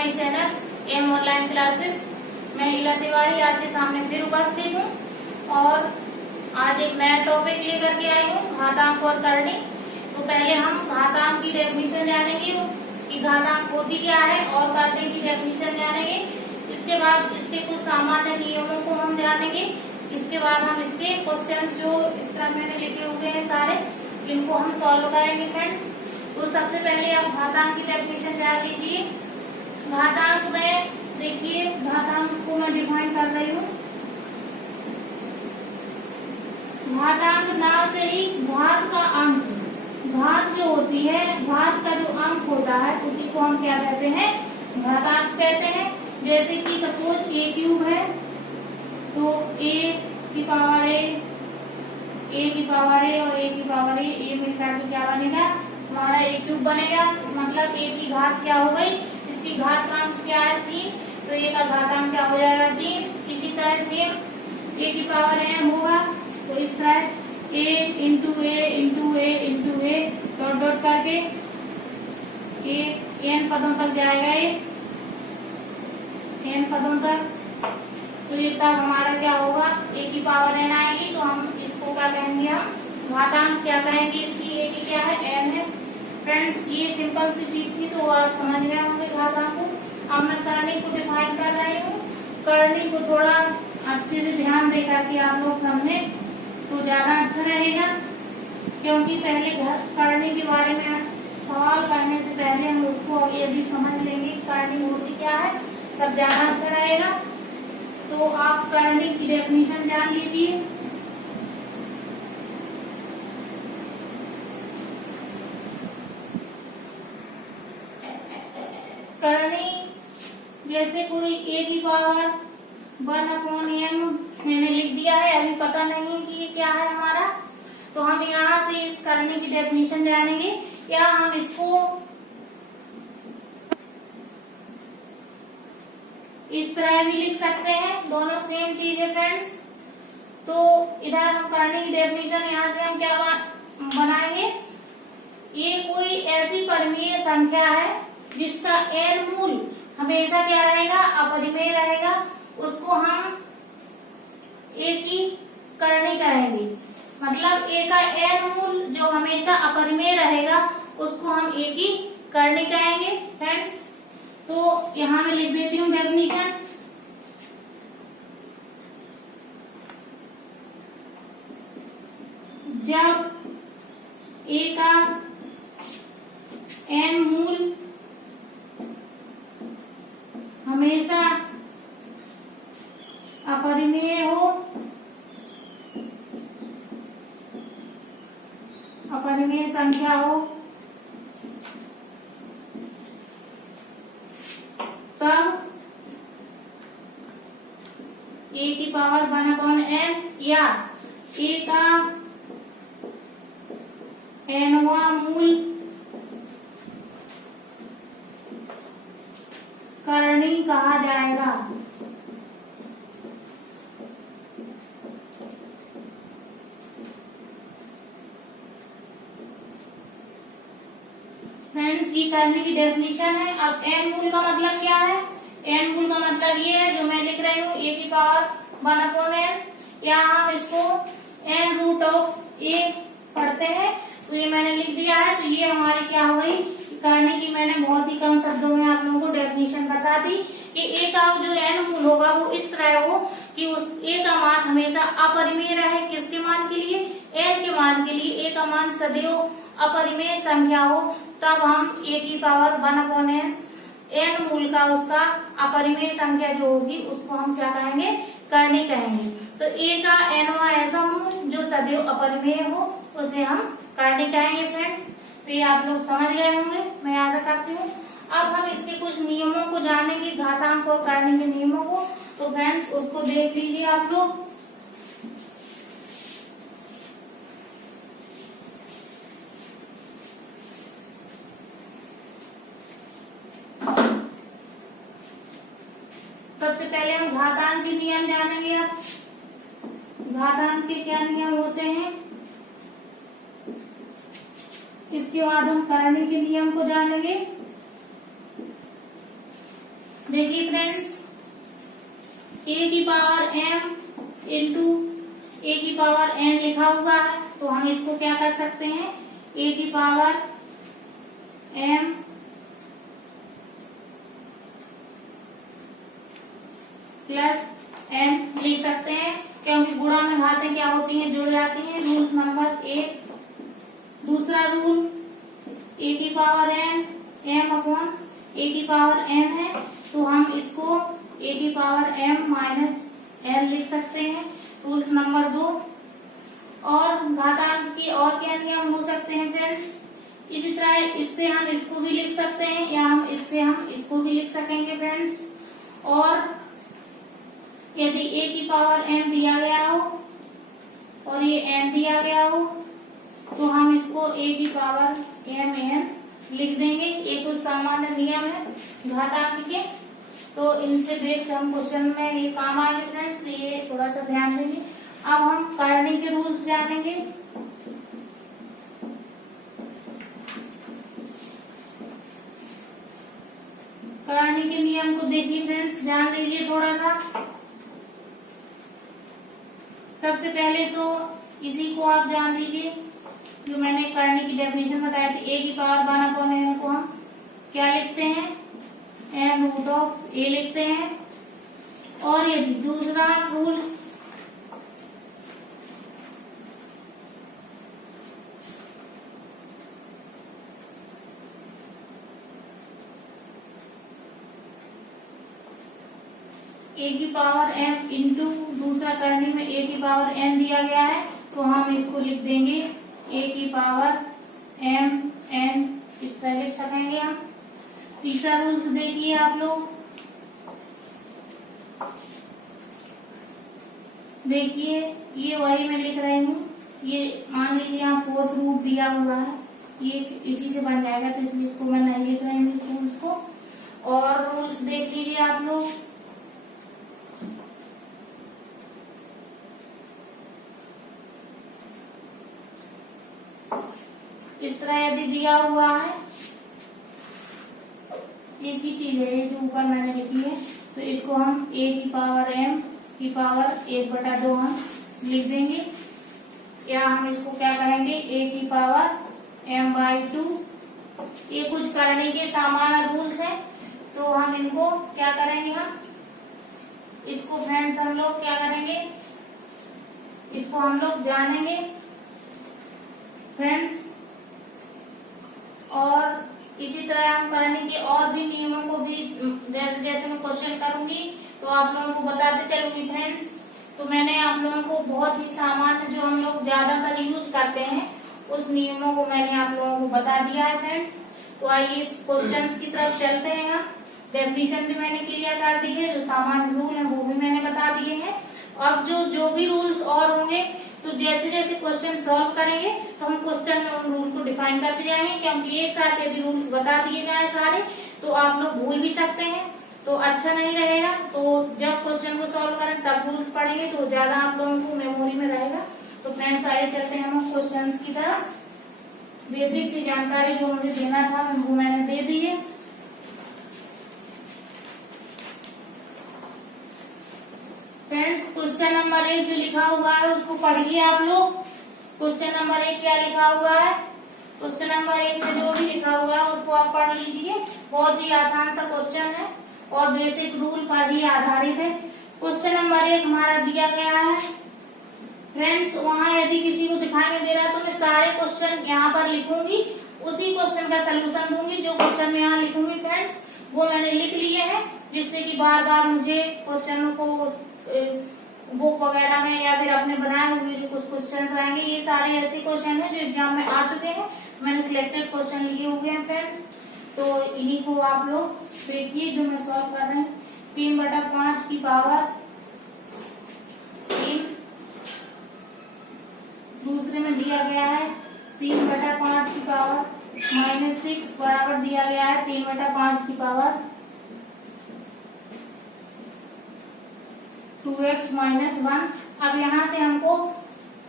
माई channel M online classes. मैं इला तिवारी आपके सामने फिर उपस्थित हूँ और आज एक नया टॉपिक लेकर के आई हूँ, घातांक और करनी। तो पहले हम घातांक की डेफिनेशन जानेंगे कि घातांक होती क्या है और करनी की डेफिनेशन जानेंगे। इसके बाद इसके कुछ सामान्य नियमों को हम जानेंगे। इसके बाद हम इसके क्वेश्चंस जो इस तरह मैंने लिखे हुए हैं सारे, इनको हम सॉल्व करेंगे फ्रेंड्स। तो सबसे पहले आप घातांक की डेफिनेशन जान लीजिए। घातांक में देखिए, घातांक को मैं डिफाइन कर रही हूँ। घातांक नाम से ही घात का अंक, घात जो होती है, घात का जो अंक होता है उसी को हम क्या कहते हैं, घातांक कहते हैं। जैसे कि सपोज ए क्यूब है तो ए की पावर ए और ए की पावर ए मिलकर के क्या बनेगा, हमारा ए क्यूब बनेगा। मतलब ए की घात क्या हो गई, इसकी घातांक क्या थी, तो ए का घातांक क्या हो जाएगा 3। इसी तरह से ए की पावर m होगा तो इस तरह a into A dot dot करके n पदों तक जाएगा, ये n पदों तक। तो ये तब हमारा क्या होगा, a की पावर n आएगी तो हम इसको क्या कहेंगे, हम घातांक क्या कहेंगे, इसकी a की क्या है, n है। फ्रेंड्स ये सिंपल सी चीज थी तो आप समझ गए होंगे घातांक को। अब मैं करनी को डिफाइन कर रही हूँ। करनी को थोड़ा अच्छे से ध्यान दे करके आप लोग समझे तो ज्यादा अच्छा रहेगा, क्योंकि पहले करनी के बारे में सवाल करने से पहले हम उसको यदि समझ लेंगे करनी होती क्या है तब ज्यादा अच्छा रहेगा। तो आप करनी की डेफिनेशन जान लीजिए। करनी जैसे कोई a की पावर 1/m मैंने लिख दिया है, अभी पता नहीं है कि ये क्या है हमारा, तो हम यहाँ से इस करनी की डेफिनेशन जानेंगे। या हम इसको इस तरह भी लिख सकते हैं, दोनों सेम चीज है फ्रेंड्स। तो इधर हम करनी की डेफिनेशन यहाँ से हम क्या बनाएंगे, ये कोई ऐसी परिमेय संख्या है जिसका n मूल हमेशा क्या रहेगा, अपरिमेय रहेगा, उसको हम a की करनी कहेंगे। मतलब a का n मूल जो हमेशा अपरिमेय रहेगा उसको हम a की करनी कहेंगे फ्रेंड्स। तो यहाँ मैं लिख देती हूँ डेफिनेशन। जब a का n मूल हमेशा अपरिमेय हो, अपरिमेय संख्या हो, तब a की पावर 1/n या a का nवां मूल करनी कहा जाएगा। फ्रेंड्स ये करने की डेफिनेशन है। अब n मूल का मतलब क्या है, n मूल का मतलब ये है जो मैं लिख रही हूँ a की पावर 1/n, या हम इसको n√a पढ़ते हैं तो ये मैंने लिख दिया है। तो ये हमारी क्या हो गई, करने की मैंने बहुत ही कम शब्दों में आप लोगों को डेफिनेशन बता दी कि a का जो n मूल होगा वो इस तरह हो कि उस a का मान हमेशा अपरिमेय रहे। किसके मान के लिए, n के मान के लिए a का मान सदैव अपरिमेय संख्या हो, तब हम a की पावर 1/n n मूल का उसका अपरिमेय संख्या जो होगी उसको हम क्या कहेंगे, करनी कहेंगे। तो a का nवां ऐसा मूल जो सदैव अपरिमेय हो उसे हम करनी कहेंगे फ्रेंड्स। तो ये आप लोग समझ गए होंगे, मैं आशा करती हूँ। अब हम इसके कुछ नियमों को जानेंगे, घातांक और करने के नियमों को। तो फ्रेंड्स उसको देख लीजिए आप लोग। सबसे पहले हम घातांक के नियम जानेंगे। आप घातांक के क्या नियम होते हैं, इसके बाद हम करने के नियम को जानेंगे। देखिए फ्रेंड्स, ए की पावर m इंटू ए की पावर n लिखा हुआ है, तो हम इसको क्या कर सकते हैं, ए की पावर m प्लस n लिख सकते हैं, क्योंकि गुणा में घातें क्या होती हैं, जुड़ जाती हैं। Rules number 1। दूसरा रूल, ए की पावर n m अपॉन ए की पावर n है, तो हम इसको ए की पावर m माइनस n लिख सकते हैं। Rules number 2। और घातांक की और क्या नियम हो सकते हैं फ्रेंड्स, इसी तरह इससे हम इसको भी लिख सकते हैं, या हम इससे हम इसको भी लिख सकेंगे फ्रेंड्स। और यदि a की पावर m दिया गया हो और ये n दिया गया हो, तो हम इसको a की पावर m n लिख देंगे। ये कुछ सामान्य नियम है घातांक के, तो इनसे बेस्ड हम क्वेश्चन में ये काम आएंगे फ्रेंड्स, तो ये थोड़ा सा ध्यान देंगे। अब हम करने के रूल्स जानेंगे। करने के नियम को देखिए फ्रेंड्स, जान लीजिए थोड़ा सा। सबसे पहले तो इसी को आप जान लीजिए, जो मैंने करने की डेफिनेशन बताया थी, ए की पावर 1/n को हम क्या लिखते हैं, m रूट ऑफ a लिखते हैं। और यदि दूसरा रूल्स, a की पावर m इंटू दूसरा करने में a की पावर n दिया गया है, तो हम इसको लिख देंगे a की पावर m n, इस तरह लिख सकेंगे हम। तीसरा रूल्स देखिए आप लोग, देखिए ये वही मैं लिख रही हूँ, ये मान लीजिए यहाँ 4th रूट दिया हुआ है, ये इसी से बन जाएगा, तो इसलिए इसको मैं नहीं लिख रही हूँ इस रूल्स को। और रूल्स देख लीजिए आप लोग, इस तरह यदि दिया हुआ है, एक ही चीज है जो ऊपर मैंने लिखी है, तो इसको हम a की पावर m की पावर 1/2 हम लिख देंगे, या हम इसको क्या करेंगे, a की पावर m/2। ये कुछ करने के सामान्य रूल्स हैं, तो हम इनको क्या करेंगे, हम इसको फ्रेंड्स हम लोग क्या करेंगे, इसको हम लोग जानेंगे फ्रेंड्स। और इसी तरह हम करने के और भी नियमों को भी जैसे जैसे मैं क्वेश्चन करूंगी तो आप लोगों को बताते चलूंगी फ्रेंड्स। तो मैंने आप लोगों को बहुत ही सामान्य जो हम लोग ज्यादातर यूज करते हैं उस नियमों को मैंने आप लोगों को बता दिया है फ्रेंड्स। तो आइए इस क्वेश्चन की तरफ चलते हैं। हम डेफिनेशन भी मैंने क्लियर कर दी है, जो सामान्य रूल है वो भी मैंने बता दिए हैं। अब जो भी रूल्स और होंगे, तो जैसे जैसे क्वेश्चन सॉल्व करेंगे तो हम क्वेश्चन में उन रूल को डिफाइन करते जाएंगे, क्योंकि एक साथ यदि रूल्स बता दिए जाए सारे तो आप लोग भूल भी सकते हैं, तो अच्छा नहीं रहेगा। तो जब क्वेश्चन को सॉल्व करें तब रूल्स पढ़ेंगे तो ज्यादा आप लोगों को मेमोरी में रहेगा। तो फ्रेंड्स आइए चलते हैं हम क्वेश्चन की तरफ। बेसिक सी जानकारी जो मुझे देना था वो मैंने दे दी है। फ्रेंड्स क्वेश्चन नंबर 1 जो लिखा हुआ है उसको पढ़िए आप लोग। क्वेश्चन नंबर 1 क्या लिखा हुआ है, क्वेश्चन नंबर 1 में जो भी लिखा हुआ है उसको आप पढ़ लीजिए। बहुत ही आसान सा क्वेश्चन है और बेसिक रूल पर ही आधारित है। क्वेश्चन नंबर 1 हमारा दिया गया है फ्रेंड्स। वहाँ यदि किसी को दिखाई नहीं दे रहा तो मैं सारे क्वेश्चन यहाँ पर लिखूंगी, उसी क्वेश्चन का सोल्यूशन दूंगी। जो क्वेश्चन मैं यहाँ लिखूंगी फ्रेंड्स वो मैंने लिख लिए हैं, जिससे कि बार बार मुझे क्वेश्चन को बुक वगैरह में या फिर अपने बनाए हुए जो कुछ क्वेश्चन रहेंगे, ये सारे ऐसे क्वेश्चन हैं जो एग्जाम में आ चुके हैं। मैंने सिलेक्टेड क्वेश्चन लिए हुए हैं फ्रेंड्स, तो इन्हीं को आप लोग देखिए जो मैं सॉल्व कर रहे हैं। 3/5 की पावर 3, दूसरे में दिया गया है 3/5 की पावर -6 बराबर दिया गया है 3/5 की पावर 2x - 1। अब यहाँ से हमको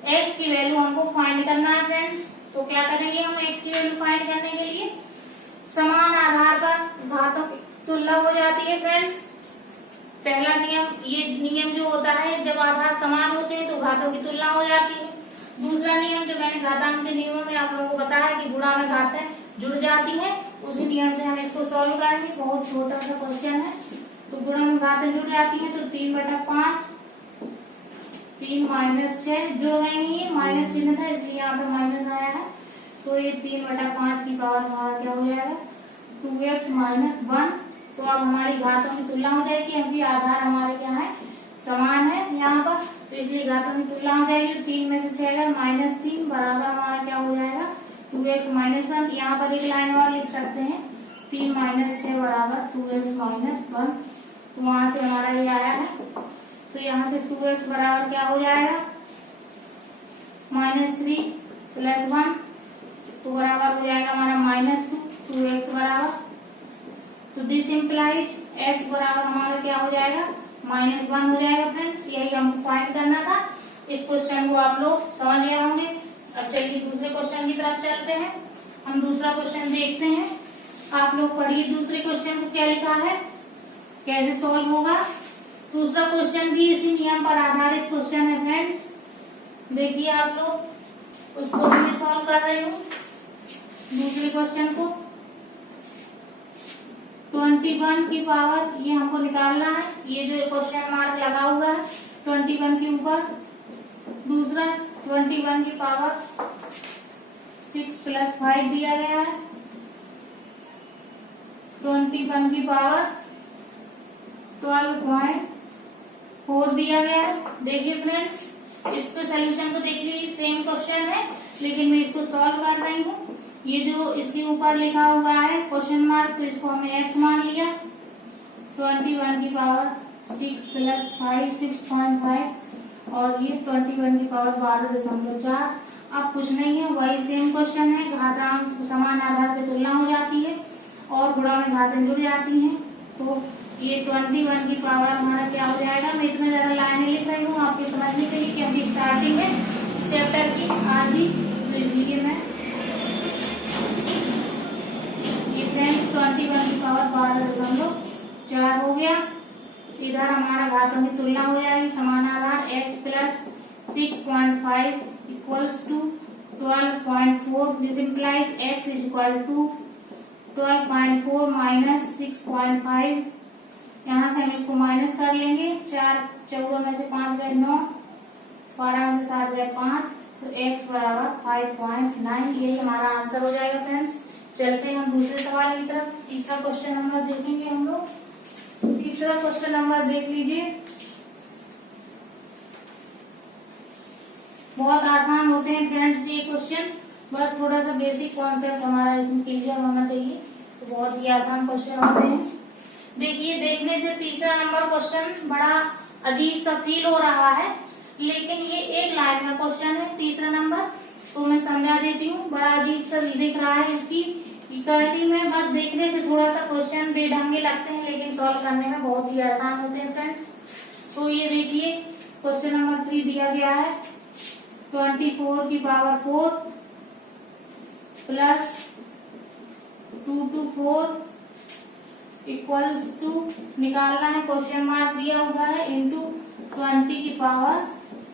x की वैल्यू हमको फाइंड करना है फ्रेंड्स। तो क्या करेंगे हम x की वैल्यू फाइंड करने के लिए, समान आधार पर घातों तुलना हो जाती है फ्रेंड्स। पहला नियम, ये नियम जो होता है जब आधार समान होते हैं तो घातों की तुलना हो जाती है। दूसरा नियम जो मैंने घातांक के नियमों में आप लोगों को बताया कि गुणा में घातें जुड़ जाती है, उसी नियम से हम इसको सॉल्व करेंगे। बहुत छोटा सा क्वेश्चन है। तो गुणा में घातें जुड़ जाती है तो 3/5, 3 - 6 जुड़ गई है, माइनस चिन्ह था इसलिए यहाँ पे माइनस आया है। तो ये 3/5 की पावर हमारा क्या हो जाएगा 2x - 1। तो अब हमारी घातों की तुलना हो जाएगी, क्योंकि आधार हमारे क्या है समान है यहाँ पर, तो इसलिए घातों की तुलना हो जाएगी। 3 में से 6 गए -3 बराबर हमारा क्या हो जाएगा 2x - 1। यहाँ पर एक लाइन और लिख सकते हैं 3 - 6 बराबर 2x - 1। तो वहां से हमारा ये आया है। तो यहाँ से 2x बराबर क्या हो जाएगा -3 + 1, तो बराबर हो जाएगा हमारा -2। 2x बराबर, तो दिस इम्प्लाइज x बराबर हमारा क्या हो जाएगा -1 हो जाएगा फ्रेंड्स। यही हमको फाइंड करना था। इस क्वेश्चन को आप लोग समझ गए होंगे। अब चलिए दूसरे क्वेश्चन की तरफ चलते हैं। हम दूसरा क्वेश्चन देखते हैं। आप लोग पढ़िए दूसरे क्वेश्चन को क्या लिखा है, कैसे सॉल्व होगा। दूसरा क्वेश्चन भी इसी नियम पर आधारित क्वेश्चन है फ्रेंड्स। देखिए आप लोग, उसको भी मैं सॉल्व कर रही हूँ दूसरे क्वेश्चन को। 21 की पावर ये हमको निकालना है। ये जो क्वेश्चन मार्क लगा हुआ है 21 के ऊपर। दूसरा 21 की पावर 6 + 5 दिया गया है। 21 की पावर 12.4 दिया गया है। देखिए फ्रेंड्स, इसको सोल्यूशन को देख लीजिए, सेम क्वेश्चन है लेकिन मैं इसको सॉल्व कर रही हूँ। ये जो इसके ऊपर लिखा हुआ है क्वेश्चन मार्क, तो इसको हमने x मान लिया। 21 की पावर 6 + 5 6.5 और ये 21 की पावर 12.4। अब कुछ नहीं है, वही सेम क्वेश्चन है। घातांक समान आधार पर तुलना हो जाती है और गुणा में घातें जुड़ जाती हैं। तो ये 21 की पावर हमारा क्या हो जाएगा। मैं इतना ज्यादा लाइनें लिख रही हूँ आपके समझने के लिए, क्योंकि स्टार्टिंग है चैप्टर की आधी। तो इसलिए मैं 21 की पावर 12.4 हो गया। इधर हमारा घातों की तुलना हो जाएगी। समान आधार x + 6.5 = 12.4। This implies x = 12.4 - 6.5। यहाँ से हम इसको माइनस कर लेंगे। 4 14 में से 5 गए 9, 12 में से 7 गए 5, तो x बराबर 5.9। यही हमारा आंसर हो जाएगा फ्रेंड्स। चलते हैं हम दूसरे सवाल की तरफ। तीसरा क्वेश्चन नंबर देखेंगे हम लोग। तीसरा क्वेश्चन नंबर देख लीजिए। बहुत आसान होते हैं फ्रेंड्स ये क्वेश्चन, बस थोड़ा सा बेसिक कॉन्सेप्ट हमारा इसमें क्लियर होना चाहिए। तो बहुत ही आसान क्वेश्चन होते हैं। देखिए, देखने से तीसरा नंबर क्वेश्चन बड़ा अजीब सा फील हो रहा है, लेकिन ये एक लाइन का क्वेश्चन है तीसरा नंबर। तो मैं समझा देती हूँ। बड़ा अजीब सा दिख रहा है इसकी इक्वालिटी में, बस देखने से थोड़ा सा क्वेश्चन बेढंगे लगते हैं लेकिन सॉल्व करने में बहुत ही आसान होते हैं फ्रेंड्स। तो ये देखिए क्वेश्चन नंबर 3 दिया गया है 24 की पावर 4 + 2 to 4 = निकालना है। क्वेश्चन मार्क दिया हुआ है इंटू 20 की पावर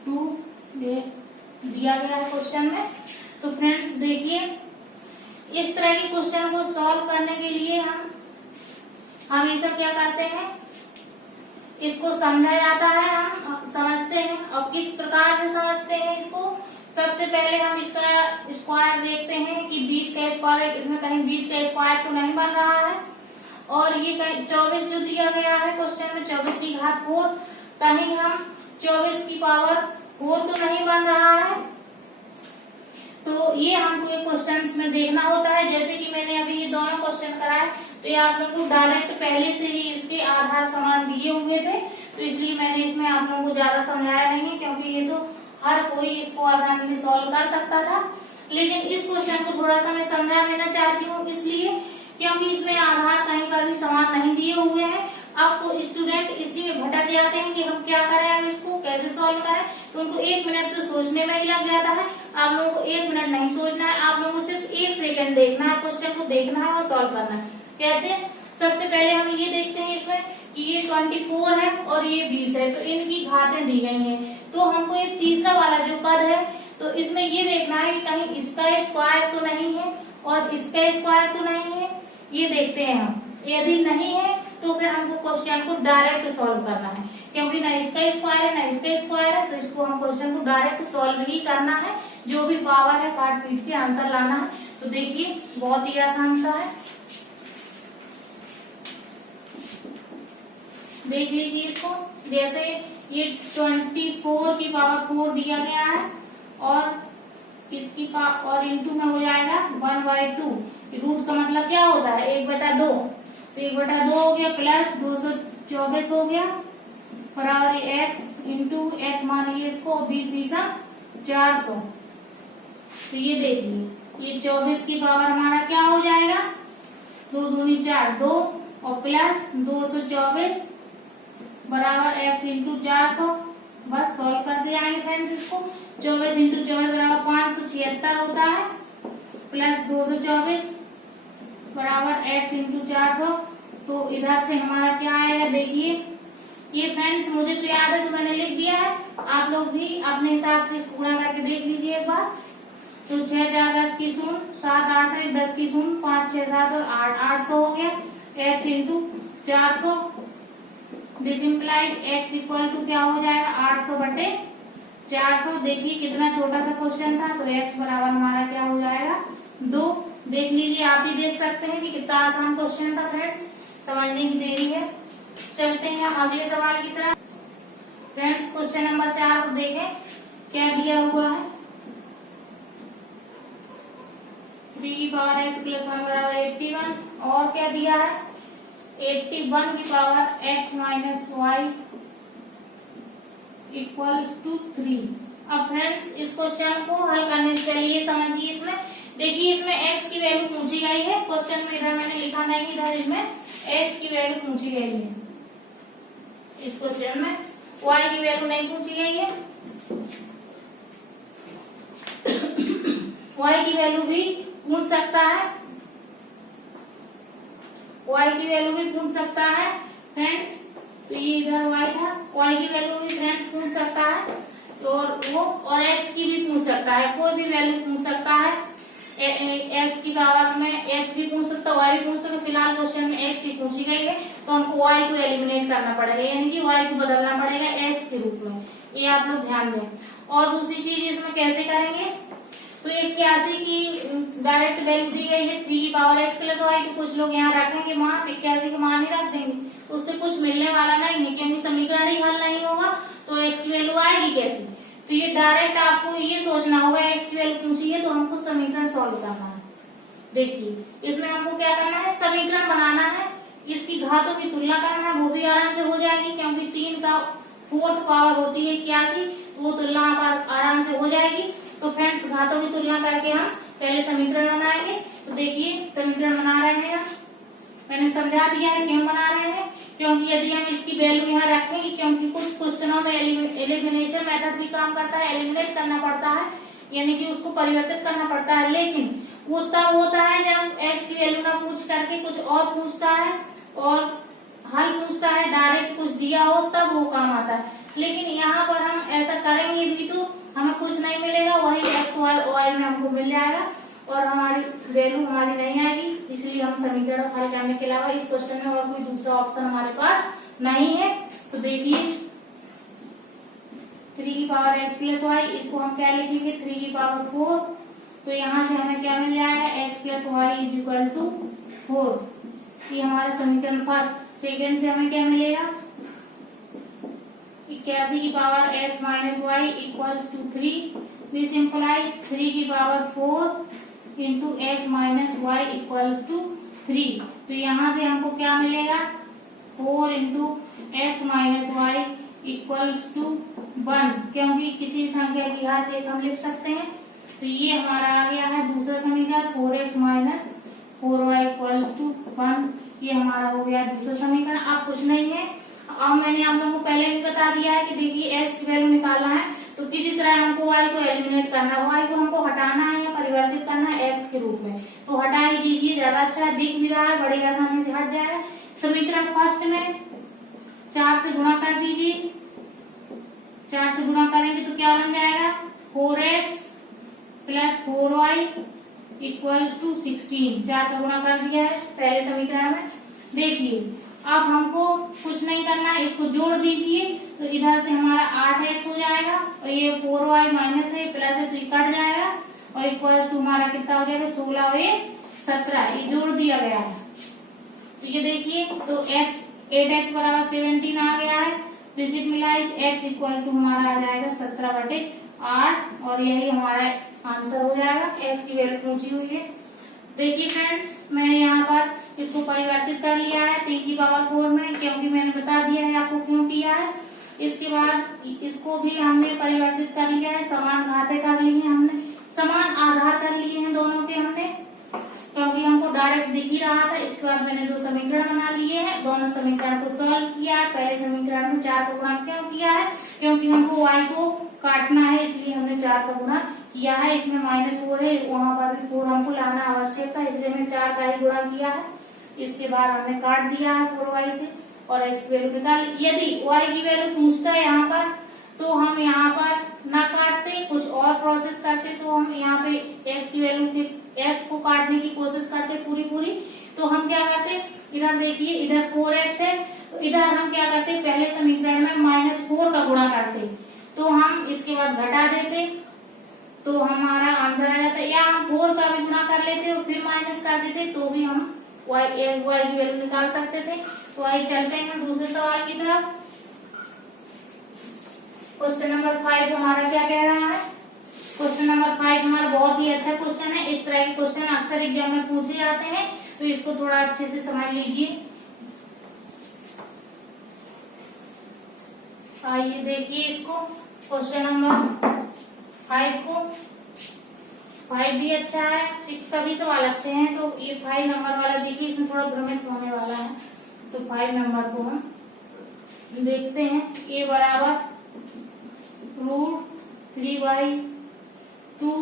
2 दिया गया है क्वेश्चन में। तो फ्रेंड्स देखिए, इस तरह के क्वेश्चन को सॉल्व करने के लिए हम हमेशा क्या करते हैं, इसको समझा जाता है, हम समझते हैं। और किस प्रकार से समझते हैं इसको, सबसे पहले हम इसका स्क्वायर देखते हैं कि 20 का स्क्वायर, इसमें कहीं 20 का स्क्वायर तो नहीं बन रहा है। और ये कहीं 24 जो दिया गया है क्वेश्चन में 24 की घात 4, कहीं हम 24 की पावर 4 तो नहीं बन रहा है। तो ये हमको ये क्वेश्चंस में देखना होता है। जैसे कि मैंने अभी ये दोनों क्वेश्चन कराए, तो ये आप लोगों को डायरेक्ट पहले से ही इसके आधार समान दिए हुए थे, तो इसलिए मैंने इसमें आप लोगों को ज्यादा समझाया नहीं है, क्योंकि ये तो हर कोई इसको आसानी से सॉल्व कर सकता था। लेकिन इस क्वेश्चन को थोड़ा सा मैं समझा देना चाहती हूँ, इसलिए क्योंकि इसमें आधार कहीं पर भी समान नहीं दिए हुए हैं। अब तो स्टूडेंट इसी में भटक जाते हैं कि हम क्या करें, हम इसको कैसे सॉल्व करें। तो उनको 1 मिनट तो सोचने में ही लग जाता है। आप लोगों को 1 मिनट नहीं सोचना है, आप लोगों को सिर्फ 1 सेकंड देखना है, क्वेश्चन को देखना है और सॉल्व करना है। कैसे, सबसे पहले हम ये देखते हैं इसमें कि ये 24 है और ये 20 है, तो इनकी घातें दी गई हैं। तो हमको ये तीसरा वाला जो पद है तो इसमें ये देखना है कि कहीं इसका स्क्वायर तो नहीं है और इसका स्क्वायर तो नहीं है, ये देखते हैं हम। यदि नहीं है तो फिर हमको क्वेश्चन को डायरेक्ट सॉल्व करना है, क्योंकि ना इसका स्क्वायर है ना इसका स्क्वायर है, तो इसको हम क्वेश्चन को डायरेक्ट सॉल्व ही करना है। जो भी पावर है काट पीट के आंसर लाना है। तो देखिए बहुत ही आसान सा है, देख लीजिए इसको। जैसे ये 24 की पावर 4 दिया गया है और इसकी और इंटू में हो जाएगा 1/2। रूट का मतलब क्या होता है 1/2, तो 1/2 हो गया प्लस 224 हो गया बराबर x इंटू x मान लीजिए इसको 20 400। तो ये देखिए ये 24 की पावर हमारा क्या हो जाएगा 2 दूनी 4 2 और प्लस 224 बराबर x इंटू 400। बस सॉल्व करते जाएंगे फ्रेंड्स इसको। 24 इंटू 24 बराबर 576 होता है प्लस 224 बराबर x इंटू 400। तो इधर से हमारा क्या आएगा देखिए। ये फ्रेंड्स मुझे तो याद है तो मैंने लिख दिया है, आप लोग भी अपने हिसाब से पूरा करके देख लीजिए एक बार। तो 6 4 10 की 0 7 8 10 की 0 5 6 7 और 8 800 हो गया x into 400। This implied x equal to क्या हो जाएगा 800/400। देखिए कितना छोटा सा क्वेश्चन था, तो x बराबर हमारा क्या हो जाएगा 2। देख लीजिए, आप भी देख सकते हैं कि कितना आसान क्वेश्चन था फ्रेंड्स, समझने की देरी है। चलते हैं अगले सवाल की तरफ। फ्रेंड्स क्वेश्चन नंबर 4 को देखें क्या दिया हुआ है। 3 पावर x प्लस 1 बराबर 81 और क्या दिया है 81 की power x minus y equals to 3। अब फ्रेंड्स इस क्वेश्चन को हल करने से पहले ये समझिए, इसमें देखिए इसमें x की वैल्यू पूछी गई है। क्वेश्चन में इधर मैंने लिखा नहीं, इधर इसमें x की वैल्यू पूछी गई है। इस क्वेश्चन में y की वैल्यू नहीं पूछी गई है। y की वैल्यू भी पूछ सकता है, y की वैल्यू भी पूछ सकता है फ्रेंड्स। तो ये इधर y था, y की वैल्यू भी फ्रेंड्स पूछ सकता है और वो और x की भी पूछ सकता है, कोई भी वैल्यू पूछ सकता है। x की पावर में x भी पूछ सकता है y भी पूछ सकता है। फिलहाल क्वेश्चन में x ही पूछी गई है तो हमको y को एलिमिनेट करना पड़ेगा, यानी कि y को बदलना पड़ेगा s के रूप में। ये आप लोग ध्यान दें। और दूसरी चीज इसमें कैसे करेंगे, तो 81 की डायरेक्ट वैल्यू दी गई है 3 की पावर x प्लस वाई, तो कुछ लोग यहाँ रखेंगे मान 81 का मान ही रख देंगे, उससे कुछ मिलने वाला नहीं है, क्योंकि समीकरण ही हल नहीं होगा तो x की वैल्यू आएगी कैसे। तो ये डायरेक्ट आपको ये सोचना होगा x की वैल्यू पूछी है तो हमको समीकरण सॉल्व करना है। देखिए इसमें हमको क्या करना है समीकरण बनाना है, इसकी घातों की तुलना करना है, वो भी आराम से हो जाएगी क्योंकि 3 का 4th पावर होती है 81, तो वो तुलना आराम से हो जाएगी। तो फ्रेंड्स घातों की तुलना करके हम पहले समीकरण बनाएंगे। तो देखिए समीकरण बना रहे हैं, मैंने समझा दिया है क्यों बना रहे हैं, क्योंकि यदि हम इसकी वैल्यू यहाँ रखेंगे, क्योंकि कुछ क्वेश्चनों में एलिमिनेशन मेथड भी काम करता है, एलिमिनेट करना पड़ता है, यानी कि उसको परिवर्तित करना पड़ता है। लेकिन वो तब होता है जब x की वैल्यू ना पूछ करके कुछ और पूछता है और हल पूछता है, डायरेक्ट कुछ दिया हो तब वो काम आता है। लेकिन यहाँ पर हम ऐसा करेंगे भी तो हमें कुछ नहीं मिलेगा, वही x y में हमको मिल जाएगा और हमारी वैल्यू हमारी नहीं आएगी, इसलिए हम समीकरण हल करने के अलावा इस क्वेश्चन में और कोई दूसरा ऑप्शन हमारे पास नहीं है। तो देखिए 3 की पावर x प्लस वाई, इसको हम क्या लिखेंगे 3 की पावर 4, तो यहाँ से हमें क्या मिल जाएगा x plus y is equal to 4। ये हमारा समीकरण फर्स्ट। सेकेंड से हमें क्या मिलेगा 81 की power x minus y equal to 3। This implies 3 की power 4 into x minus y equal to 3। तो यहाँ से हमको क्या मिलेगा 4 into x minus y equals to 1, क्योंकि किसी भी संख्या की घात 1 हम लिख सकते हैं। तो ये हमारा आ गया है दूसरा समीकरण 4x minus 4y equals to 1। ये हमारा हो गया दूसरा समीकरण। अब कुछ नहीं है, अब मैंने आप लोगों को पहले भी बता दिया है कि देखिए x की वैल्यू निकालना है तो किसी तरह हमको y को एलिमिनेट करना है, y को हमको हटाना है या परिवर्तित करना है x के रूप में। तो हटा ही दीजिए, ज्यादा अच्छा है, दिख भी रहा है, बड़े आसानी से हट जाएगा। समीकरण फर्स्ट में 4 से गुणा कर दीजिए, 4 से गुणा करेंगे तो क्या बन जाएगा 4x plus 4y equal to 16। 4 का गुणा कर दिया है पहले समीकरण में। देखिए अब हमको कुछ नहीं करना है, इसको जोड़ दीजिए तो इधर से हमारा 8x हो जाएगा और ये 4y माइनस है प्लस है तो ये कट जाएगा और इक्वल टू हमारा कितना हो जाएगा 16 और ये 17, ये जोड़ दिया गया है। तो ये देखिए तो x 8x बराबर 17 आ गया है, डिजिट मिलाई x इक्वल टू हमारा आ जाएगा 17/8 और यही हमारा आंसर हो जाएगा। x की वैल्यू पूछी हुई है। देखिए फ्रेंड्स मैंने यहाँ पर इसको परिवर्तित कर लिया है 3 की पावर 4 में, क्योंकि मैंने बता दिया है आपको क्यों किया है। इसके बाद इसको भी हमने परिवर्तित कर लिया है, समान घातें कर ली है हमने, समान आधार कर लिए हैं दोनों के हमने, क्योंकि हमको डायरेक्ट दिख ही रहा था। इसके बाद मैंने 2 समीकरण बना लिए हैं, दोनों समीकरण को सॉल्व किया है। पहले समीकरण में 4 का गुणा क्यों किया है, क्योंकि हमको y को काटना है इसलिए हमने 4 का गुणा किया है। इसमें -4 है, वहां पर भी 4 हमको लाना आवश्यक था इसलिए हमने 4 का ही गुणा किया है। इसके बाद हमने काट दिया है 4y से और x की वैल्यू निकाल। यदि y की वैल्यू पूछता है यहाँ पर तो हम यहाँ पर ना काटते, कुछ और प्रोसेस करते, तो हम यहाँ पे x की वैल्यू के x को काटने की कोशिश करते पूरी। तो हम क्या करते, इधर देखिए इधर 4x है तो इधर हम क्या करते पहले समीकरण में -4 का गुणा करते, तो हम इसके बाद घटा देते तो हमारा आंसर आ जाता है, या हम 4 का भी गुणा कर लेते और फिर माइनस कर देते तो भी हम y की वैल्यू निकाल सकते थे। तो आइए चलते हैं दूसरे सवाल की तरफ। क्वेश्चन नंबर 5 हमारा क्या कह रहा है। क्वेश्चन नंबर 5 हमारा बहुत ही अच्छा क्वेश्चन है। इस तरह के क्वेश्चन अक्सर एग्जाम में पूछे जाते हैं तो इसको थोड़ा अच्छे से समझ लीजिए। आइए देखिए इसको, क्वेश्चन नंबर 5 को। 5 भी अच्छा है, सभी सवाल अच्छे हैं, तो ये 5 नंबर वाला देखिए इसमें थोड़ा भ्रमित होने वाला है। तो 5 नंबर को हम देखते हैं। a बराबर √3/2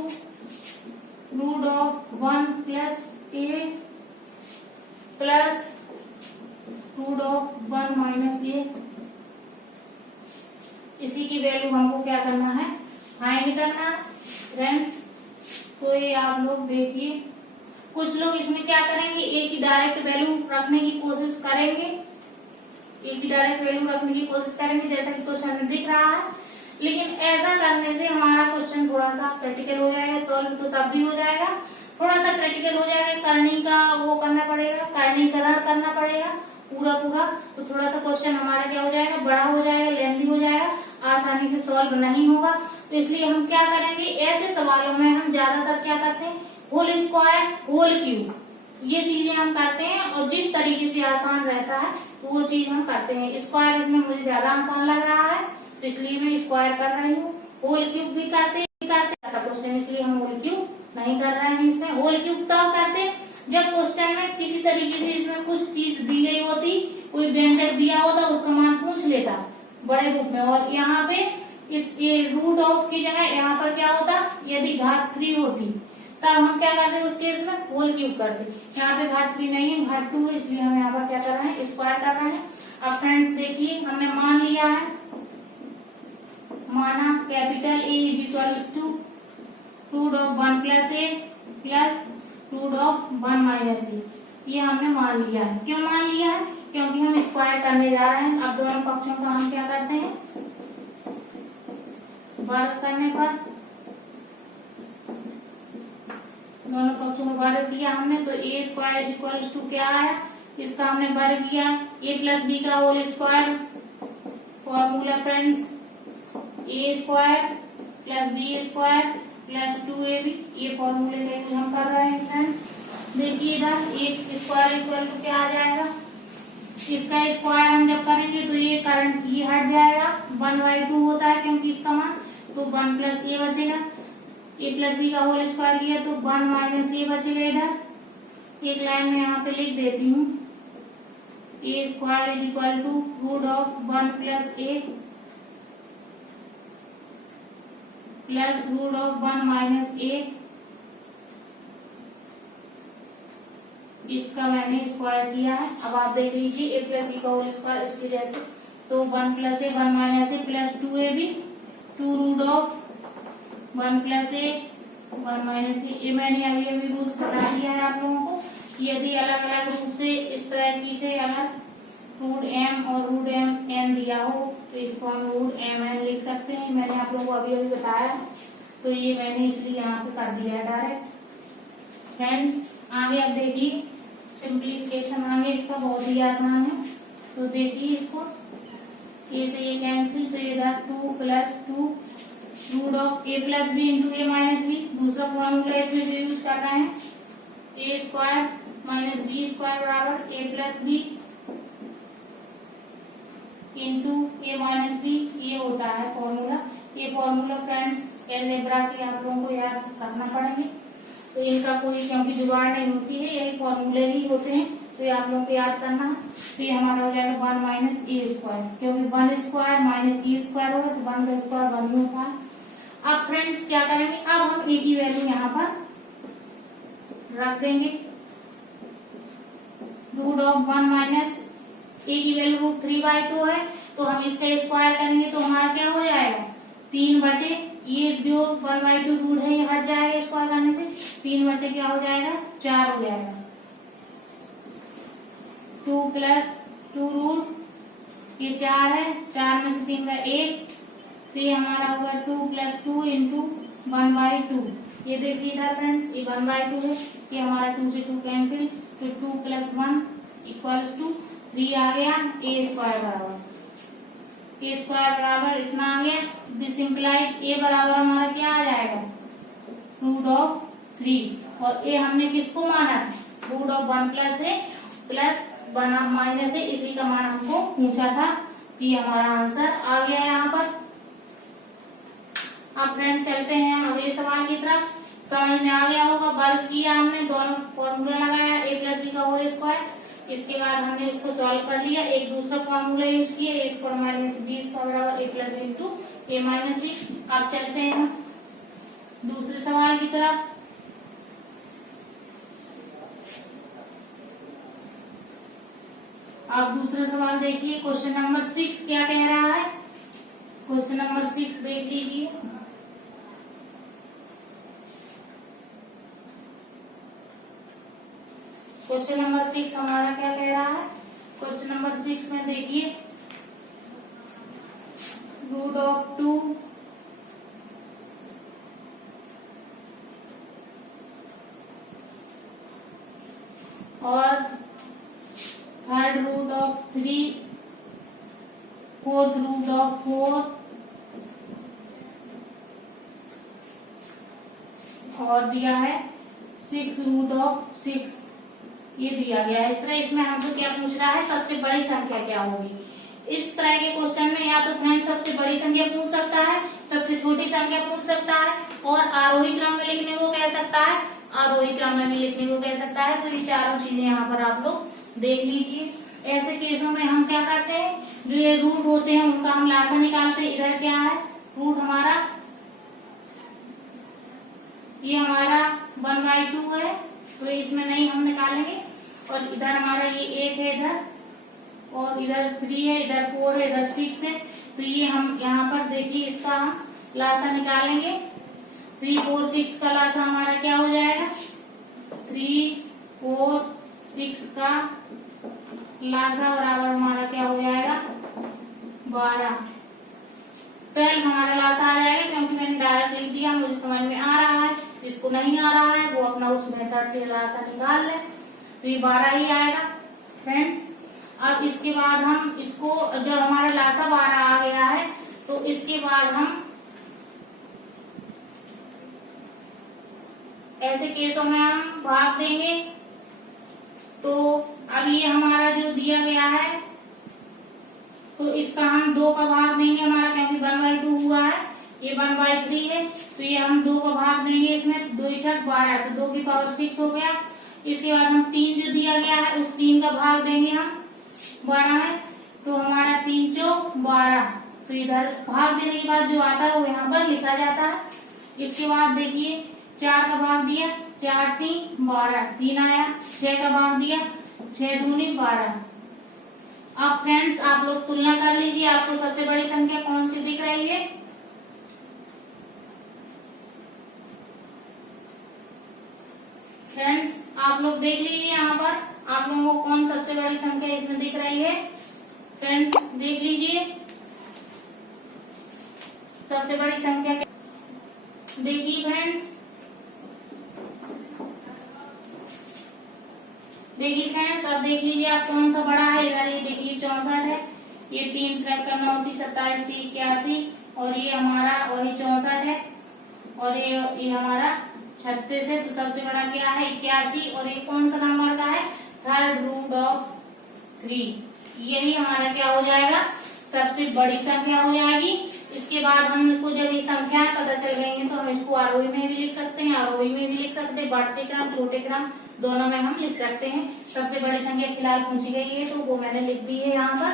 √1 plus a plus √1 minus a, इसी की वैल्यू हमको क्या करना है, फाइंड करना है फ्रेंड्स। तो ये आप लोग देखिए, कुछ लोग इसमें क्या करेंगे a की डायरेक्ट वैल्यू रखने की कोशिश करेंगे, a की डायरेक्ट वैल्यू रखने की कोशिश करेंगे जैसा कि क्वेश्चन में दिख रहा है, लेकिन ऐसा करने से हमारा क्वेश्चन थोड़ा सा क्रिटिकल हो जाएगा। सॉल्व तो तब भी हो जाएगा, थोड़ा सा क्रिटिकल हो जाएगा, करनी का वो करना पड़ेगा, करणीकरण करना पड़ेगा पूरा। तो थोड़ा सा क्वेश्चन हमारा क्या हो जाएगा, बड़ा हो जाएगा, लेंथी हो जाएगा, आसानी से सॉल्व नहीं होगा। तो इसलिए हम क्या करेंगे, ऐसे सवालों में हम ज्यादातर क्या करते हैं, होल स्क्वायर, होल क्यूब, ये चीजें हम करते हैं और जिस तरीके से आसान रहता है तो वो चीज हम करते हैं। स्क्वायर इसमें मुझे ज्यादा आसान लग रहा है तो इसलिए मैं स्क्वायर कर रही हूँ। होल क्यूब भी करते क्वेश्चन, इसलिए हम होल क्यूब नहीं कर रहे हैं। इसमें होल क्यूब तब करते जब क्वेश्चन में किसी तरीके से इसमें कुछ चीज दी गई होती, कोई व्यंजक दिया होता, उसका मान पूछ लेता बड़े रूप में, और यहाँ पे इस रूट ऑफ की जगह यहाँ पर क्या होता, यदि घात 3 होती तब हम क्या करते उस केस में होल क्यूब करते। यहाँ पे घात 3 नहीं है, घात 2 है, इसलिए हम यहाँ पर क्या कर रहे हैं, स्क्वायर कर रहे हैं। अब फ्रेंड्स देखिए हमने मान लिया है, माना capital A is equals to √1 plus a plus √1 minus a, ये हमने मान लिया है। क्यों मान लिया है, क्योंकि हम स्क्वायर करने जा रहे हैं। अब दोनों पक्षों का हम क्या करते हैं, वर्ग करने पर दोनों पक्षों में वर्ग किया हमने तो a स्क्वायर इक्वल्स टू क्या आया, इसका हमने वर्ग किया a प्लस b का whole square, formula friends a square plus b square plus 2ab, ये फॉर्मूले का यूज हम कर रहे हैं फ्रेंड्स। देखिए इधर एक स्क्वायर इक्वल टू क्या आ जाएगा, इसका स्क्वायर हम जब करेंगे तो ये करंट ये हट जाएगा, 1/2 होता है क्योंकि इसका मान, तो 1 प्लस a बचेगा, a प्लस b का होल स्क्वायर किया तो 1 माइनस a बचेगा। इधर एक लाइन में यहाँ पे लिख देती हूँ, a square is equal to √1 plus a plus √1 minus a इसका मैंने स्क्वायर किया है। अब आप देख लीजिए ए प्लस बी का होल स्क्वायर इसके जैसे, तो 1 plus a 1 minus a plus 2ab 2 root of 1 plus a 1 minus a. ये मैंने अभी अभी रूल्स बता दिया है आप लोगों को। यदि अलग अलग रूप से इस तरह की से अगर रूट एम और रूट एम एन दिया हो तो इसको हम रूट एम एन लिख सकते हैं। मैंने आप लोगों को अभी अभी बताया, तो ये मैंने इसलिए यहाँ पे कर दिया है डायरेक्ट। फ्रेंड्स आगे अब देखिए सिंप्लीफिकेशन आगे इसका बहुत ही आसान है। तो देखिए इसको ए से ये कैंसिल, तो इधर 2 plus 2 root of a plus b into a minus b. दूसरा फॉर्मूला इसमें जो यूज करना है a square minus b square बराबर a plus b into a minus b, ये होता है फॉर्मूला। ये फॉर्मूला फ्रेंड्स अलजेब्रा के आप लोगों को याद रखना पड़ेंगे, तो इनका कोई क्योंकि जुगाड़ नहीं होती है, यही फॉर्मूले ही होते हैं, तो ये आप लोगों को याद करना। तो ये हमारा हो जाएगा 1 माइनस ए स्क्वायर, क्योंकि 1 स्क्वायर माइनस ए स्क्वायर होगा तो 1 का स्क्वायर 1 ही होता है। अब फ्रेंड्स क्या करेंगे, अब हम ए की वैल्यू यहाँ पर रख देंगे। रूट ऑफ 1 माइनस ए की वैल्यू रूट 3/2 है, तो हम इसका स्क्वायर करेंगे तो हमारा क्या हो जाएगा 3 बटे ये जो 1/2 रूट है ये हट जाएगा स्क्वायर करने से, 3 बटे क्या हो जाएगा 4 हो जाएगा। 2 प्लस 2 रूट ये 4 है, 4 में से 3 का 1, तो ये हमारा होगा 2 प्लस 2 इंटू 1/2। ये देखिए इधर फ्रेंड्स ये 1/2 है, ये हमारा 2 से 2 कैंसिल, तो 2 प्लस 1 इक्वल्स टू 3 आ गया ए स्क्वायर बराबर, ए स्क्वायर बराबर इतना आ गया। दिस इम्प्लाइज ए बराबर हमारा क्या आ जाएगा रूट ऑफ 3, और ए हमने किसको माना root of 1 plus a plus 1 minus a, इसी का मान हमको पूछा था, ये हमारा आंसर आ गया यहाँ पर। अब फ्रेंड्स चलते हैं हम अगले सवाल की तरफ। समझ में आ गया होगा, वर्क किया हमने, दोनों फॉर्मूला लगाया ए प्लस बी का होल स्क्वायर, इसके बाद हमने इसको सॉल्व कर लिया, एक दूसरा फॉर्मूला यूज किया ए स्क्वायर माइनस बी स्क्वायर बराबर a plus b into a minus B. अब चलते हैं हम दूसरे सवाल की तरफ। आप दूसरा सवाल देखिए, क्वेश्चन नंबर 6 क्या कह रहा है। क्वेश्चन नंबर 6 देख लीजिए। क्वेश्चन नंबर 6 हमारा क्या कह रहा है। क्वेश्चन नंबर 6 में देखिए रूट ऑफ 2 और third root of 3, fourth root of 4 और दिया है 6 रूट ऑफ 6, ये दिया गया है। इस तरह इसमें हमको क्या पूछ रहा है सबसे बड़ी संख्या क्या होगी। इस तरह के क्वेश्चन में या तो फ्रेंड सबसे बड़ी संख्या पूछ सकता है, सबसे छोटी संख्या पूछ सकता है, और आरोही क्रम में लिखने को कह सकता है, आरोही क्रम में भी लिखने को कह सकता है। तो ये चारों चीजें यहाँ पर आप लोग देख लीजिए। ऐसे केसों में हम क्या करते हैं, जो ये रूट होते हैं उनका हम लासा निकालते हैं। इधर क्या है रूट हमारा, ये हमारा 1/2 है, तो इसमें नहीं हम निकालेंगे, और इधर हमारा ये 1 है इधर, और इधर 3 है, इधर 4 है, इधर 6 है, तो ये हम यहाँ पर देखिए इसका हम लासा निकालेंगे। 3 4 6 का लासा हमारा क्या हो जाएगा 3 4 6 का लासा बराबर हमारा क्या हो जाएगा 12। 12 हमारा लासा आ जाएगा, क्योंकि मैंने डायरेक्ट लिख दिया, मुझे समझ में आ रहा है। जिसको नहीं आ रहा है वो अपना उस मेथड से लासा निकाल ले, तो ये 12 ही आएगा फ्रेंड्स। अब इसके बाद हम इसको, जब हमारा लासा 12 आ गया है, तो इसके बाद हम ऐसे केसों में हम भाग देंगे। तो अब ये हमारा जो दिया गया है, तो इसका हम 2 का भाग देंगे हमारा, क्योंकि 1/2 हुआ है, ये 1/3 है, तो ये हम 2 का भाग देंगे इसमें, 2 छक 12, तो 2 की पावर 6 हो गया। इसके बाद हम 3 जो दिया गया है उस 3 का भाग देंगे हम 12 में, तो हमारा 3 चौक 12, तो इधर भाग देने के बाद जो आता है वो यहाँ पर लिखा जाता है। इसके बाद देखिए 4 का भाग दिया, 4 3 12, 3 आया, 6 का भाग दिया, 6 दूनी 12। अब फ्रेंड्स आप लोग तुलना कर लीजिए, आपको सबसे बड़ी संख्या कौन सी दिख रही है। फ्रेंड्स आप लोग देख लीजिए यहाँ पर आप लोगों को कौन सबसे बड़ी संख्या इसमें दिख रही है। फ्रेंड्स देख लीजिए सबसे बड़ी संख्या क्या, देखिए फ्रेंड्स, अब देख लीजिए आप कौन सा बड़ा है। इधर ये देखिए 64 है, ये 3 × 9 27 81, और ये हमारा वही 64 है, और ये हमारा 36 है। तो सबसे बड़ा क्या है 81, और ये कौन सा नंबर का है, थर्ड रूट ऑफ 3। यही हमारा क्या हो जाएगा, सबसे बड़ी संख्या हो जाएगी। इसके बाद हमको जब ये संख्या पता चल गई है तो हम इसको आरोही में भी लिख सकते हैं, अवरोही में भी लिख सकते हैं, बढ़ते क्रम छोटे क्रम दोनों में हम लिख सकते हैं। सबसे बड़ी संख्या फिलहाल पूछी गई है तो वो मैंने लिख दी है यहाँ पर।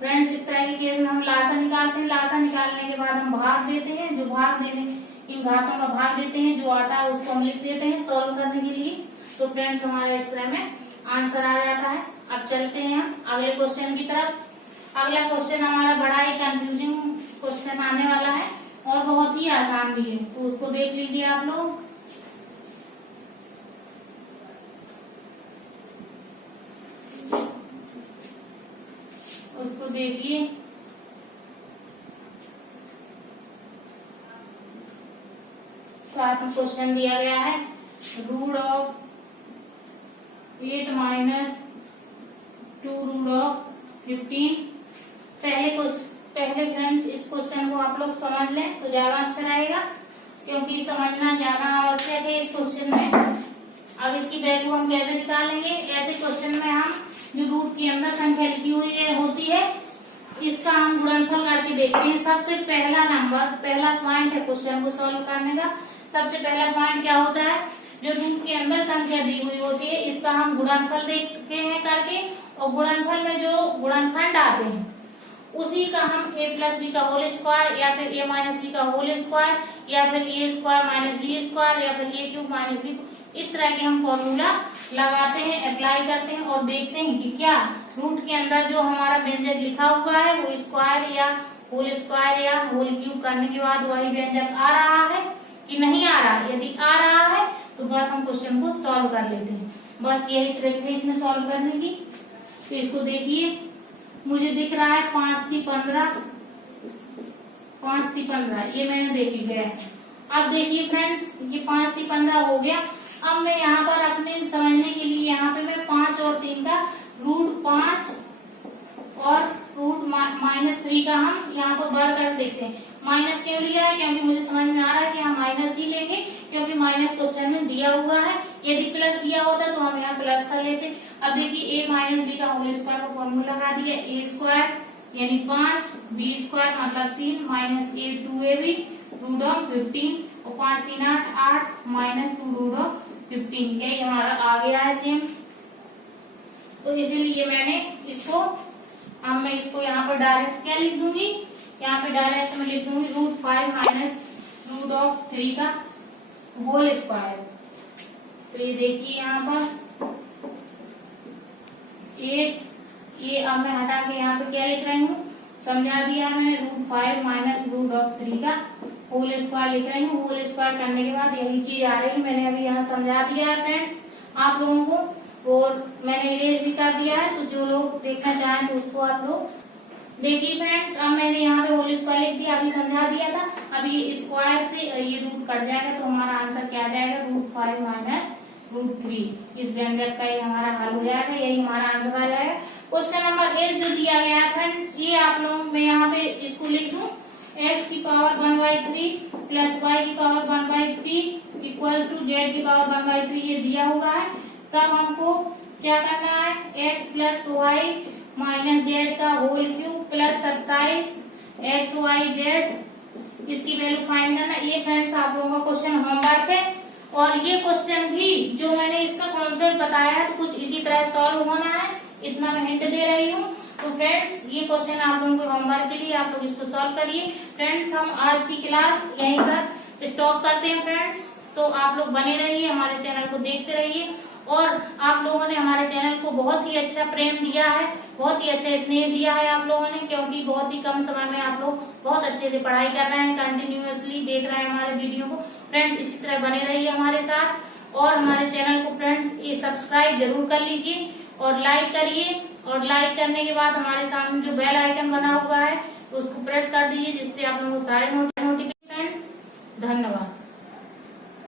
फ्रेंड्स इस तरह के केस में हम लासा निकालते हैं, लासा निकालने के बाद हम भाग देते हैं, जो भाग देने इन घातों का भाग देते हैं, जो आता है उसको हम लिख देते हैं सॉल्व करने के लिए। तो फ्रेंड्स हमारा इस तरह में आंसर आ जाता है। अब चलते हैं हम अगले क्वेश्चन की तरफ। अगला क्वेश्चन हमारा बड़ा ही कंफ्यूजिंग क्वेश्चन आने वाला है और बहुत ही आसान भी है, तो उसको देख लीजिए आप लोग। उसको देखिए, साथ में क्वेश्चन दिया गया है रूट ऑफ 8 - 2 रूट ऑफ 15। पहले फ्रेंड्स इस क्वेश्चन को आप लोग समझ लें तो ज्यादा अच्छा रहेगा, क्योंकि समझना ज्यादा आवश्यक है इस क्वेश्चन में। अब इसकी वैल्यू हम कैसे निकालेंगे, ऐसे क्वेश्चन में हम जो रूट के अंदर संख्या लिखी हुई है होती है, इसका हम गुणनफल करके देखते हैं। सबसे पहला पॉइंट है क्वेश्चन को सॉल्व करने का। सबसे पहला पॉइंट क्या होता है, जो रूट के अंदर संख्या दी हुई होती है इसका हम गुणनफल देखते हैं करके, और गुणनफल में जो गुणनखंड आते हैं उसी का हम a + b का होल स्क्वायर, या फिर a - b का होल स्क्वायर, या फिर a² - b², या फिर a³ - b, इस तरह के हम फॉर्मूला लगाते हैं, अप्लाई करते हैं और देखते हैं कि क्या रूट के अंदर जो हमारा व्यंजक लिखा हुआ है वो स्क्वायर या होल स्क्वायर या होल क्यूब करने के बाद वही व्यंजक आ रहा है कि नहीं आ रहा है। यदि आ रहा है तो बस हम क्वेश्चन को सॉल्व कर लेते हैं। बस यही ट्रिक है इसमें सॉल्व करने की। तो इसको देखिए, मुझे दिख रहा है 5 × 15, 5 × 15, ये मैंने देख लिया है। अब देखिए फ्रेंड्स, ये 5 × 15 हो गया। अब मैं यहाँ पर अपने समझने के लिए यहाँ पे मैं 5 और 3 का रूट 5 और रूट -3 का हम यहाँ पर बर कर देखते हैं। माइनस क्यों लिया है, क्योंकि मुझे समझ में आ रहा है कि हम माइनस ही लेंगे, क्योंकि माइनस क्वेश्चन में दिया हुआ है। यदि प्लस दिया होता तो हम यहाँ प्लस कर लेते। अब देखिए a - b का होल स्क्वायर का फॉर्मूला लगा दिया, a² यानी 5, b² मतलब 3 -a2ab रूट ऑफ 15, और 5 × 3 = 8 -2 रूट ऑफ 15। यही हमारा आ गया है सेम। तो इसीलिए मैंने इसको, अब मैं इसको यहाँ पर डायरेक्ट क्या लिख दूंगी, यहाँ पे डायरेक्ट मैं लिख दूंगी √5 - रूट ऑफ 3 का होल स्क्वायर। तो ये देखिए यहाँ पर 8, ये अब मैं हटा के यहाँ पे क्या लिख रही हूँ, समझा दिया मैंने, √5 - रूट ऑफ 3 का होल स्क्वायर लिख रही हूँ। होल स्क्वायर करने के बाद यही चीज आ रही है, मैंने अभी यहाँ समझा दिया है फ्रेंड्स आप लोगों को, और मैंने इरेज भी कर दिया है। तो जो लोग देखना चाहें तो उसको आप लोग देखिए फ्रेंड्स। अब मैंने यहाँ पे होल स्क्वायर लिख दिया, अभी समझा दिया था। अब ये स्क्वायर से ये रूट कट जाएगा तो हमारा आंसर क्या आ जाएगा, √5 - √3। इस व्यंजक का ये हमारा हल हो जाएगा, यही हमारा आंसर आ जाएगा। क्वेश्चन नंबर 8 जो दिया गया है फ्रेंड्स, ये आप लोग, मैं यहाँ पे इसको लिख दूं, x की पावर 1/3 + y की पावर 1/3 इक्वल टू z की पावर 1/3 ये दिया हुआ है। तब हमको क्या करना है, x + y - z का whole cube + 27 x y z, इसकी वैल्यू फाइंड करना। ये फ्रेंड्स आप लोगों का क्वेश्चन होमवर्क है, और ये क्वेश्चन भी जो मैंने इसका कॉन्सेप्ट बताया है तो कुछ इसी तरह सॉल्व होना है, इतना मैं हिंट दे रही हूँ। तो फ्रेंड्स ये क्वेश्चन आप लोगों को होमवर्क के लिए, आप लोग इसको सॉल्व करिए। फ्रेंड्स हम आज की क्लास यहीं पर स्टॉप करते हैं फ्रेंड्स। तो आप लोग बने रहिए, हमारे चैनल को देखते रहिए। और आप लोगों ने हमारे चैनल को बहुत ही अच्छा प्रेम दिया है, बहुत ही अच्छा स्नेह दिया है आप लोगों ने, क्योंकि बहुत ही कम समय में आप लोग बहुत अच्छे से पढ़ाई कर रहे हैं, कंटिन्यूअसली देख रहे हैं हमारे वीडियो को। फ्रेंड्स इसी तरह बने रहिए हमारे साथ और हमारे चैनल को फ्रेंड्स ये सब्सक्राइब जरूर कर लीजिए और लाइक करिए। और लाइक करने के बाद हमारे सामने जो बेल आइकन बना हुआ है उसको प्रेस कर दीजिए, जिससे आप लोगों को सारे नोटिफिकेशन। धन्यवाद।